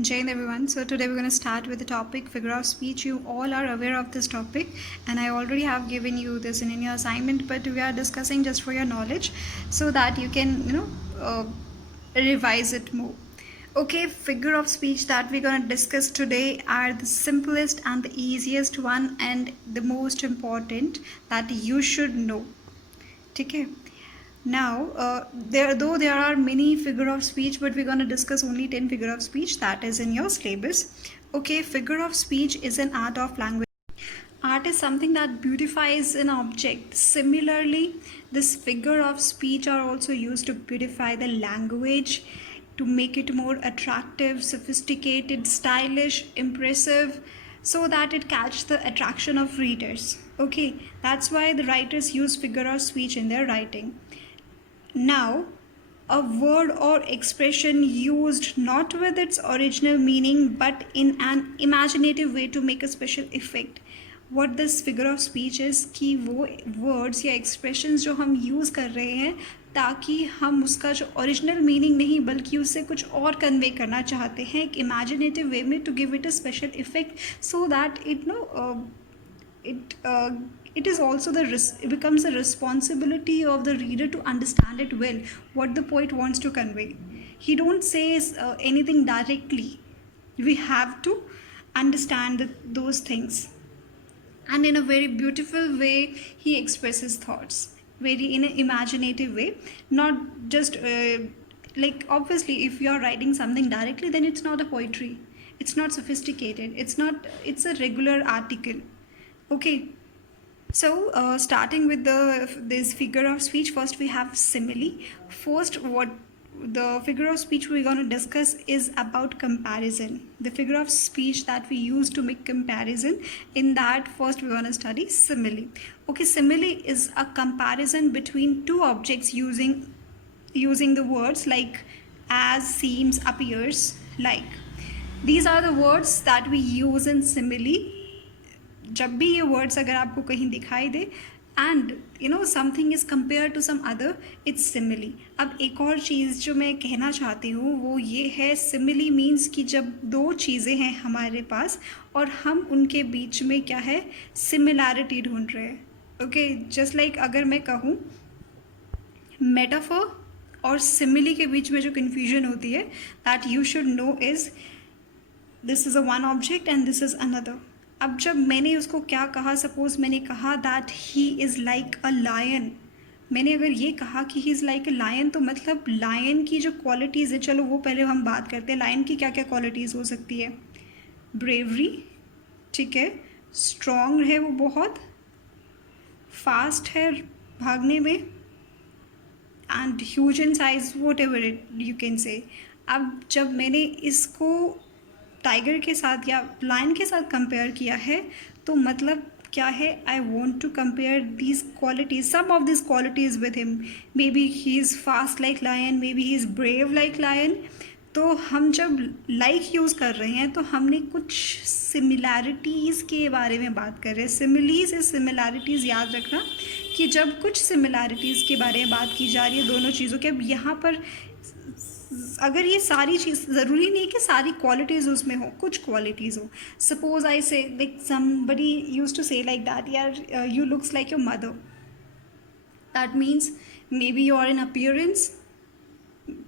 Jane everyone. So today we're going to start with the topic figure of speech. You all are aware of this topic and I already have given you this in your assignment, but we are discussing just for your knowledge so that you can revise it more. Okay, figure of speech that we're going to discuss today are the simplest and the easiest one and the most important that you should know. Okay. Now, there are many figure of speech, but we're going to discuss only 10 figure of speech that is in your syllabus. Okay, figure of speech is an art of language. Art is something that beautifies an object. Similarly, this figure of speech are also used to beautify the language, to make it more attractive, sophisticated, stylish, impressive, so that it catches the attraction of readers. Okay, that's why the writers use figure of speech in their writing. Now, a word or expression used not with its original meaning but in an imaginative way to make a special effect. What this figure of speech is कि वो words या expressions जो हम use कर रहे हैं ताकि हम उसका जो original meaning नहीं बल्कि उससे कुछ और convey करना चाहते हैं एक imaginative way में to give it a special effect so that it is also it becomes a responsibility of the reader to understand it well what the poet wants to convey. He don't say anything directly. We have to understand those things, and in a very beautiful way he expresses thoughts very in an imaginative way, not just like obviously if you are writing something directly then it's not a poetry, it's not sophisticated, it's a regular article. Okay, so starting with this figure of speech, first we have simile. First, what the figure of speech we're going to discuss is about comparison. The figure of speech that we use to make comparison. In that, first we're going to study simile. Okay, simile is a comparison between two objects using the words like as, seems, appears, like. These are the words that we use in simile. जब भी ये words अगर आपको कहीं दिखाई दे and something is compare to some other it's simile. अब एक और चीज़ जो मैं कहना चाहती हूँ वो ये है, सिमिली मीन्स कि जब दो चीज़ें हैं हमारे पास और हम उनके बीच में क्या है सिमिलैरिटी ढूंढ रहे हैं. ओके, जस्ट लाइक अगर मैं कहूँ मेटाफर और सिमिली के बीच में जो कन्फ्यूजन होती है that you should know is this is a one object and this is another. अब जब मैंने उसको क्या कहा, सपोज मैंने कहा that he is like a lion. मैंने अगर ये कहा कि he is like a lion तो मतलब लायन की जो क्वालिटीज़ है, चलो वो पहले हम बात करते हैं. लायन की क्या क्या क्वालिटीज़ हो सकती है? ब्रेवरी, ठीक है, स्ट्रॉन्ग है वो बहुत, फास्ट है भागने में, and huge in size, what ever it you can say. अब जब मैंने इसको टाइगर के साथ या लायन के साथ कंपेयर किया है तो मतलब क्या है, I want to compare these qualities, some of this qualities with him. Maybe he is fast like lion, maybe he is brave like lion. तो हम जब लाइक यूज़ कर रहे हैं तो हमने कुछ सिमिलैरिटीज़ के बारे में बात कर रहे हैं. सिमिलीज इज सिमिलैरिटीज़, याद रखना कि जब कुछ सिमिलैरिटीज़ के बारे में बात की जा रही है दोनों चीज़ों के. अब यहाँ पर अगर ये सारी चीज़ ज़रूरी नहीं कि सारी क्वालिटीज़ उसमें हो, कुछ क्वालिटीज़ हो. Suppose I say like somebody use to say like that यार you looks like your mother. That means maybe you are in appearance,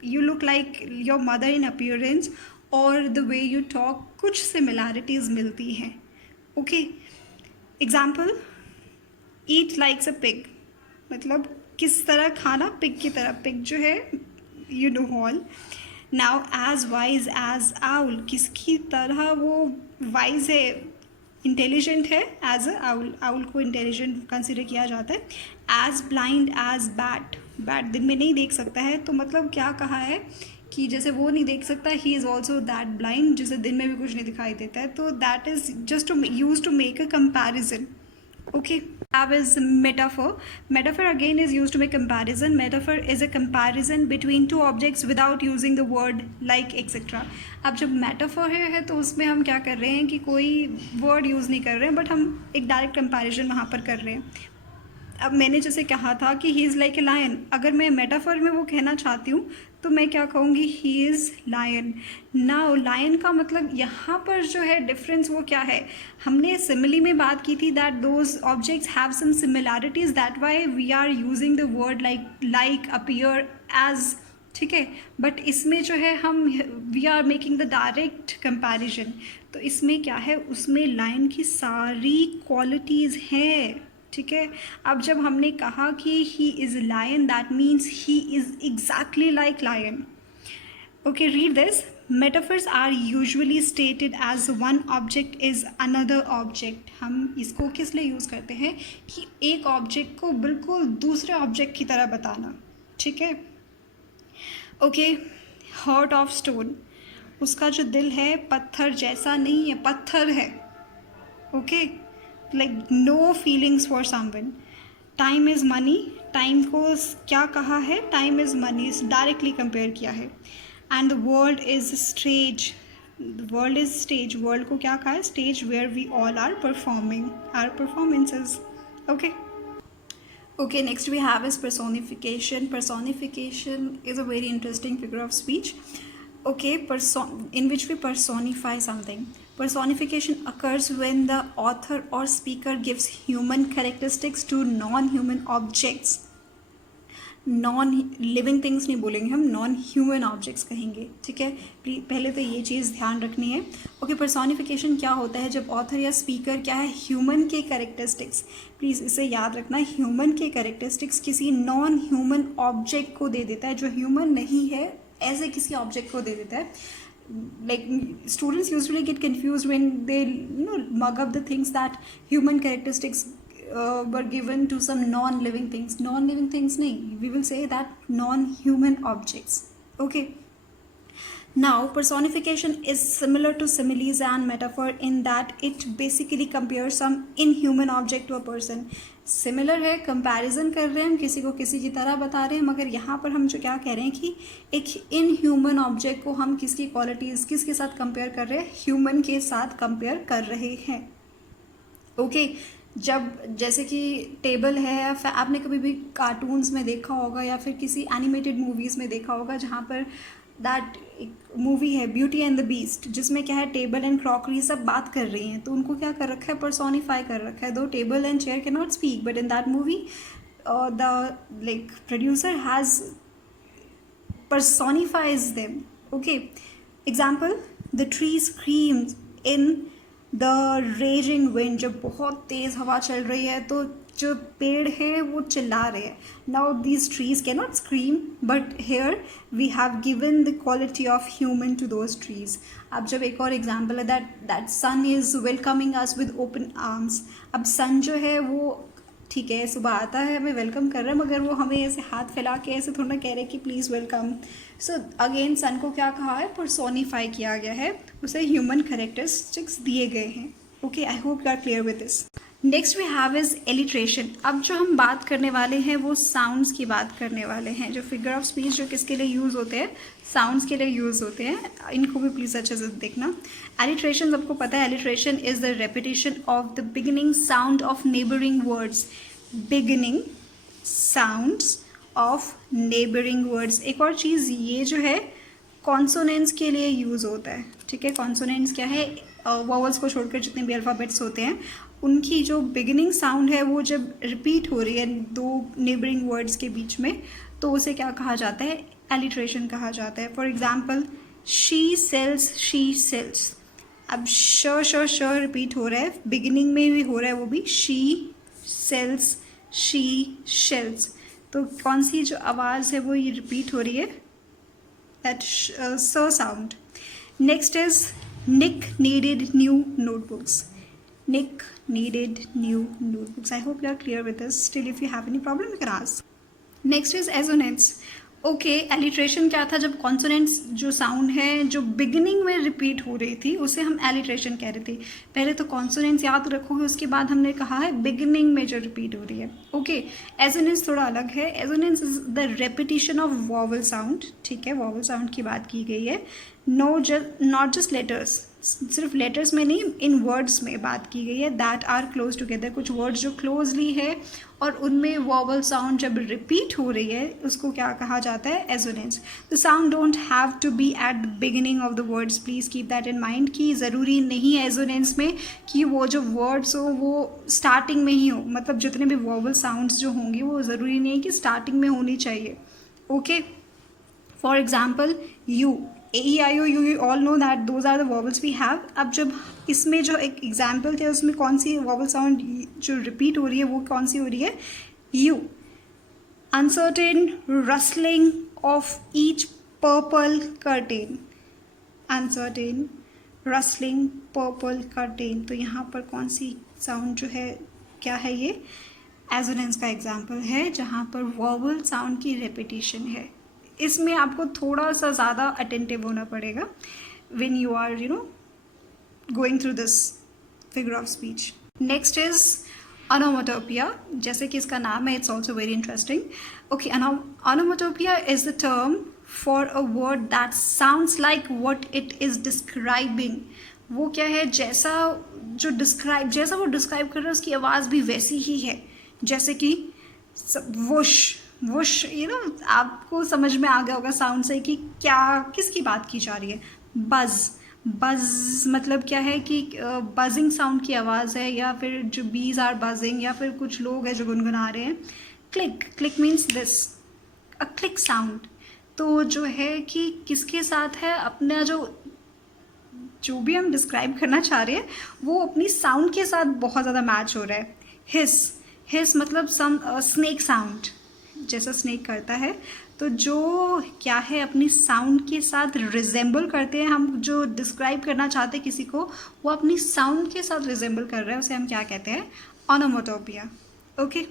you look like your mother in appearance or the way you talk, कुछ similarities मिलती हैं. Okay, example, eat likes a pig, मतलब किस तरह खाना, pig की तरह. Pig जो है you know all. Now as wise as owl, किसकी तरह वो wise है, इंटेलिजेंट है. एज अ आउल को इंटेलिजेंट कंसिडर किया जाता है. As blind as bat, bat दिन में नहीं देख सकता है तो मतलब क्या कहा है कि जैसे वो नहीं देख सकता, he is also that blind, जैसे दिन में भी कुछ नहीं दिखाई देता है. तो that is just to use to make a comparison. Okay, have is metaphor. Metaphor again is used to make comparison. Metaphor is a comparison between two objects without using the word like etc. अब जब metaphor है तो उसमें हम क्या कर रहे हैं कि कोई word use नहीं कर रहे हैं बट हम एक direct comparison वहाँ पर कर रहे हैं. अब मैंने जैसे कहा था कि he is like a lion, अगर मैं मेटाफर में वो कहना चाहती हूँ तो मैं क्या कहूँगी, he is lion. Now lion का मतलब यहाँ पर जो है डिफरेंस वो क्या है, हमने सिमिली में बात की थी that those objects have some similarities, that why we are using the word like appear as, ठीक है। बट इसमें जो है हम we are making the direct comparison, तो इसमें क्या है, उसमें लायन की सारी क्वालिटीज़ हैं, ठीक है। अब जब हमने कहा कि he is lion, that means he is exactly like lion. Okay, read this. Metaphors are usually stated as one object is another object. हम इसको किस लिए यूज़ करते हैं कि एक ऑब्जेक्ट को बिल्कुल दूसरे ऑब्जेक्ट की तरह बताना, ठीक है। ओके, हार्ट ऑफ स्टोन, उसका जो दिल है पत्थर जैसा नहीं है, पत्थर है, okay, like no feelings for someone. Time is money, time को क्या कहा है, time is money, directly compare किया है। And the world is stage, world is stage, world को क्या कहा है, stage where we all are performing are performances, okay. Okay, next we have is personification. Personification is a very interesting figure of speech. Okay, in which we personify something. Personification occurs when the author or speaker gives human characteristics to non-human objects. Non living things नहीं बोलेंगे हम, non human objects कहेंगे, ठीक है। पहले तो ये चीज़ ध्यान रखनी है। ओके, पर्सोनिफिकेशन क्या होता है, जब ऑथर या स्पीकर क्या है, ह्यूमन के कैरेक्टरिस्टिक्स, प्लीज़ इसे याद रखना, ह्यूमन के कैरेक्टरिस्टिक्स किसी नॉन ह्यूमन ऑब्जेक्ट को दे देता है, जो ह्यूमन नहीं है ऐसे किसी ऑब्जेक्ट को दे देता है। Like students usually get confused when they mug up the things that human characteristics were given to some non-living things. Non-living things nahi, we will say that non-human objects, okay. Now personification is similar to similes and metaphor in that it basically compares some inhuman object to a person. Similar है, comparison कर रहे हैं हम, किसी को किसी की तरह बता रहे हैं, मगर यहाँ पर हम जो क्या कह रहे हैं कि एक इनह्यूमन ऑब्जेक्ट को हम किसकी क्वालिटीज़ किसके साथ कंपेयर कर रहे हैं, ह्यूमन के साथ कंपेयर कर रहे हैं, ओके। जब जैसे कि टेबल है, आपने कभी भी कार्टून्स में देखा होगा या फिर किसी एनिमेटेड मूवीज़ में देखा होगा, जहाँ पर दैट एक मूवी है ब्यूटी एंड द बीस्ट, जिसमें क्या है, टेबल एंड क्रॉकरी सब बात कर रही हैं, तो उनको क्या कर रखा है, पर्सोनिफाई कर रखा है। दो table and chair can not speak, but in that movie the like producer has personifies them, okay. Example, the tree screams in the raising wind, जब बहुत तेज़ हवा चल रही है तो जो पेड़ है वो चिल्ला रहे हैं। Now these trees can not scream, but here we have given the quality of human to those trees. अब जब एक और एग्जाम्पल है that sun is welcoming us with open arms. अब सन जो है वो ठीक है सुबह आता है, हमें वेलकम कर रहा है, मगर वो हमें ऐसे हाथ फैला के ऐसे थोड़ा कह रहे हैं कि प्लीज़ वेलकम। सो अगेन सन को क्या कहा है, पर्सोनिफाई किया गया है, उसे ह्यूमन कैरेक्टरिस्टिक्स दिए गए हैं, okay. I hope you are clear with this. Next we have is alliteration. अब जो हम बात करने वाले हैं वो साउंड्स की बात करने वाले हैं। जो फिगर ऑफ स्पीच जो किसके लिए यूज़ होते हैं, साउंड्स के लिए यूज़ होते हैं, इनको भी प्लीज़ अच्छे से देखना। एलिट्रेशन सबको पता है, alliteration is the repetition of the beginning sound of neighbouring words. Beginning sounds of neighbouring words. एक और चीज़ ये जो है कॉन्सोनेंट्स के लिए यूज़ होता है, ठीक है। कॉन्सोनेंट्स क्या है, वॉवल्स को छोड़कर जितने भी अल्फ़ाबेट्स होते हैं उनकी जो बिगिनिंग साउंड है वो जब रिपीट हो रही है दो नेबरिंग वर्ड्स के बीच में, तो उसे क्या कहा जाता है, एलिट्रेशन कहा जाता है। For example, she sales, she sales. अब श रिपीट हो रहा है, बिगिनिंग में भी हो रहा है वो भी, शी सेल्स, शी शेल्स। तो कौन सी जो आवाज़ है वो ये रिपीट हो रही है, that s sound. Next is Nick needed new notebooks. Nick needed new notebooks. I hope you are clear with this. Still, if you have any problem, you can ask. Next is assonance. Okay, alliteration क्या था, जब consonants जो sound है जो beginning में repeat हो रही थी उसे हम alliteration कह रहे थे। पहले तो consonants याद रखोगे, उसके बाद हमने कहा है beginning में जो repeat हो रही है। Okay, assonance थोड़ा अलग है। Assonance is the repetition of vowel sound, ठीक है, vowel sound की बात की गई है। Not just letters, सिर्फ लेटर्स में नहीं, इन वर्ड्स में बात की गई है, दैट आर क्लोज टुगेदर। कुछ वर्ड्स जो क्लोजली है और उनमें वॉवल साउंड जब रिपीट हो रही है उसको क्या कहा जाता है, assonance. The sound don't have to be at the beginning of the words, please keep that in mind कि ज़रूरी नहीं है एजोनेंस में कि वो जो वर्ड्स हो वो स्टार्टिंग में ही हो, मतलब जितने भी वॉवल साउंड्स जो होंगे वो ज़रूरी नहीं है कि स्टार्टिंग में होनी चाहिए। Okay, for example you, AEIO, you all know that those are the vowels we have। अब जब इसमें जो एक एग्जाम्पल थे उसमें कौन सी वॉवल साउंड जो रिपीट हो रही है वो कौन सी हो रही है, you. Uncertain rustling of each purple curtain, uncertain rustling purple curtain. तो यहाँ पर कौन सी साउंड जो है, क्या है ये, एजोनेंस का एग्जाम्पल है जहाँ पर वॉवल साउंड की रेपिटेशन है। इसमें आपको थोड़ा सा ज़्यादा अटेंटिव होना पड़ेगा when you are going through this figure of speech. Next is onomatopoeia, जैसे कि इसका नाम है, it's also very interesting. Okay, onomatopoeia is the term for a word that sounds like what it is describing. वो क्या है, जैसा वो डिस्क्राइब कर रहा है उसकी आवाज़ भी वैसी ही है, जैसे कि वुश वुश, आपको समझ में आ गया होगा साउंड से कि क्या किसकी बात की जा रही है। बज़ मतलब क्या है कि बजिंग साउंड की आवाज़ है, या फिर जो बीज आर बजिंग, या फिर कुछ लोग हैं जो गुनगुना रहे हैं। Click means this, a click sound. तो जो है कि किसके साथ है, अपना जो भी हम डिस्क्राइब करना चाह रहे हैं वो अपनी साउंड के साथ बहुत ज़्यादा मैच हो रहा है। हिस मतलब स्नेक साउंड, जैसा स्नेक करता है, तो जो क्या है अपनी साउंड के साथ रिजेंबल करते हैं। हम जो डिस्क्राइब करना चाहते हैं किसी को, वो अपनी साउंड के साथ रिजेंबल कर रहा है, उसे हम क्या कहते हैं, ऑनोमेटोपिया। ओके,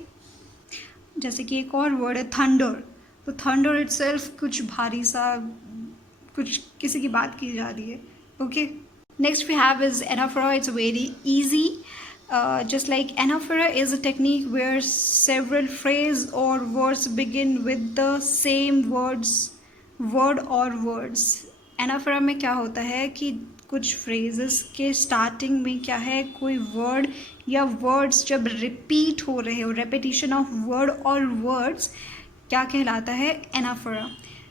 जैसे कि एक और वर्ड है थंडर। तो थंडर इटसेल्फ कुछ भारी सा, कुछ किसी की बात की जा रही है। Okay, next we have is anaphora. It's very easy. Just like anaphora is a technique where several phrases or words begin with the same word or words। anaphora में क्या होता है कि कुछ phrases के starting में क्या है, कोई word या words जब repeat हो रहे हो, repetition of word or words क्या कहलाता है, anaphora।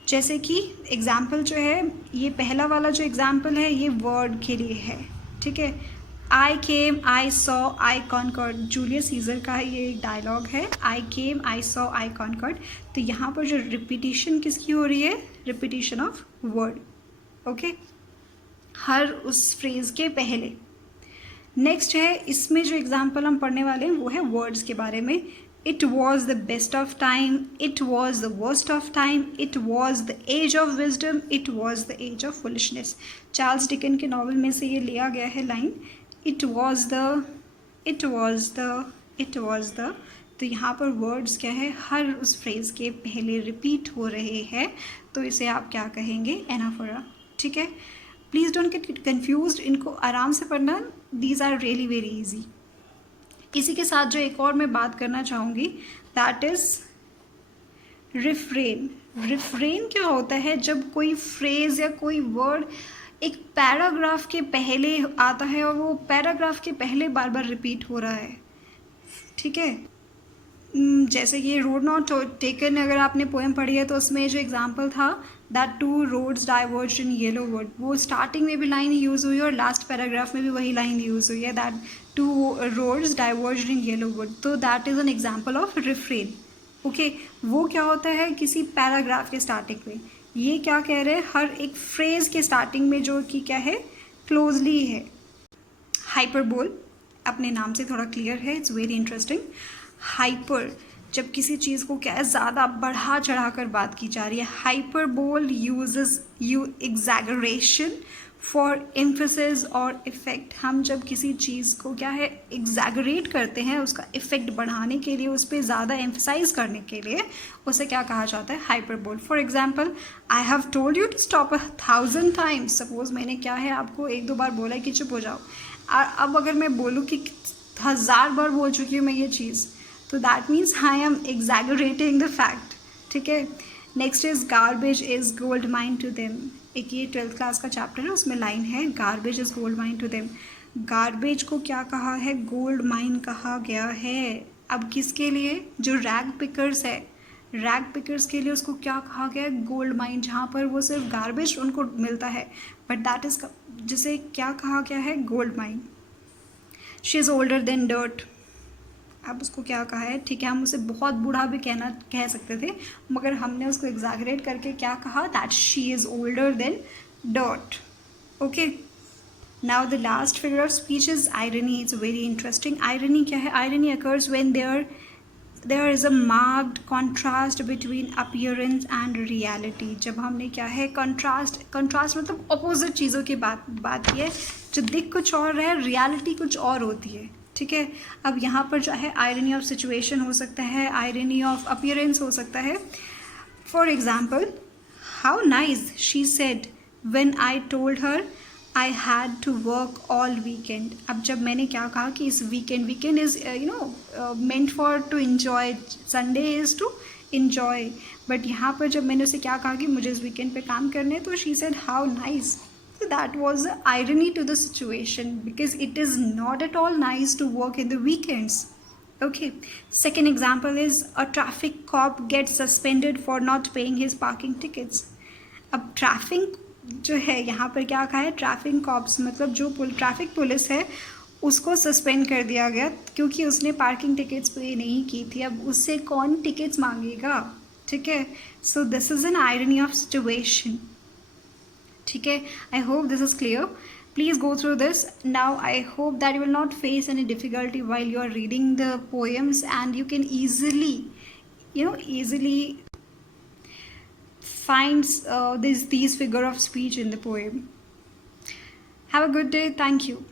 जैसे कि example जो है, ये पहला वाला जो example है ये word के लिए है, ठीक है। I came, I saw, I conquered, Julius Caesar का ये एक डायलॉग है। I came, I saw, I conquered। तो यहाँ पर जो रिपीटिशन किसकी हो रही है, रिपीटिशन ऑफ वर्ड। ओके, हर उस फ्रेज के पहले। नेक्स्ट है, इसमें जो एग्जाम्पल हम पढ़ने वाले हैं वो है वर्ड्स के बारे में। It was the best of time, it was the worst of time, it was the age of wisdom, it was the age of foolishness। Charles Dickens के नॉवल में से ये लिया गया है लाइन, it was the। तो यहाँ पर वर्ड्स क्या है, हर उस फ्रेज के पहले रिपीट हो रहे हैं, तो इसे आप क्या कहेंगे, एनाफोरा। ठीक है, प्लीज़ डोंट गेट कंफ्यूज्ड, इनको आराम से पढ़ना, these are really very easy. इसी के साथ जो एक और मैं बात करना चाहूँगी, दैट इज़ रिफ्रेन। रिफ्रेन क्या होता है, जब कोई फ्रेज या कोई वर्ड एक पैराग्राफ के पहले आता है और वो पैराग्राफ के पहले बार बार रिपीट हो रहा है। ठीक है, जैसे कि रोड नॉट टेकन, अगर आपने पोएम पढ़ी है तो उसमें जो एग्जांपल था, that two roads diverge in yellow wood, वो स्टार्टिंग में भी लाइन यूज़ हुई और लास्ट पैराग्राफ में भी वही लाइन यूज़ हुई है, that two roads diverge in yellow wood. तो that is an example of refrain. Okay, वो क्या होता है, किसी पैराग्राफ के स्टार्टिंग में। ये क्या कह रहे हैं, हर एक फ्रेज के स्टार्टिंग में जो कि क्या है, क्लोजली है। हाइपरबोल अपने नाम से थोड़ा क्लियर है, इट्स वेरी इंटरेस्टिंग। हाइपर, जब किसी चीज़ को क्या है, ज़्यादा बढ़ा चढ़ा कर बात की जा रही है। Hyperbole uses exaggeration for emphasis और इफ़ेक्ट। हम जब किसी चीज़ को क्या है, एग्जैगरेट करते हैं, उसका इफ़ेक्ट बढ़ाने के लिए, उस पर ज़्यादा एम्फेसाइज करने के लिए, उसे क्या कहा जाता है, hyperbole. For example, I have told you to stop 1000 times. Suppose मैंने क्या है, आपको 1-2 बार बोला है कि चुप हो जाओ, और अब अगर मैं बोलूँ कि 1000 बार बोल चुकी हूँ मैं ये चीज़, तो that means I am exaggerating the fact. ठीक है, next is garbage is gold mine to them. एक ये 12th क्लास का चैप्टर है, उसमें लाइन है garbage is gold mine to them. Garbage को क्या कहा है? गोल्ड माइन कहा गया है। अब किसके लिए? जो रैग पिकर्स है, रैग पिकर्स के लिए उसको क्या कहा गया है? गोल्ड माइन, जहाँ पर वो सिर्फ गार्बेज उनको मिलता है, बट दैट इज़, जिसे क्या कहा गया है? Gold mine. She is older than dirt. अब उसको क्या कहा है? ठीक है, हम उसे बहुत बूढ़ा भी कह सकते थे, मगर हमने उसको एग्जैगरेट करके क्या कहा? That she is older than dirt. Okay, now the last figure of speech is irony. It's very interesting. Irony क्या है? Irony occurs when there is a marked contrast between appearance and reality. जब हमने क्या है? Contrast मतलब opposite चीज़ों की बात की है, जो दिख कुछ और है, रियलिटी कुछ और होती है। ठीक है, अब यहाँ पर जो है आयरनी ऑफ सिचुएशन हो सकता है, आयरनी ऑफ अपीयरेंस हो सकता है। For example, how nice she said when I told her I had to work all weekend. अब जब मैंने क्या कहा कि इस weekend is meant for to enjoy, Sunday is to enjoy, but यहाँ पर जब मैंने उसे क्या कहा कि मुझे इस वीकेंड पे काम करने, तो she said how nice. So that was the irony to the situation, because it is not at all nice to work in the weekends. Okay, second example is a traffic cop gets suspended for not paying his parking tickets. अब traffic जो है यहाँ पर क्या कहा है? Traffic cops मतलब जो ट्रैफिक पुलिस है, उसको सस्पेंड कर दिया गया क्योंकि उसने पार्किंग टिकट्स पे नहीं की थी। अब उससे कौन टिकट्स मांगेगा? ठीक है, so this is an irony of situation. ठीक है, I hope this is clear. Please go through this. Now I hope that you will not face any difficulty while you are reading the poems, and you can easily find these figure of speech in the poem. Have a good day. Thank you.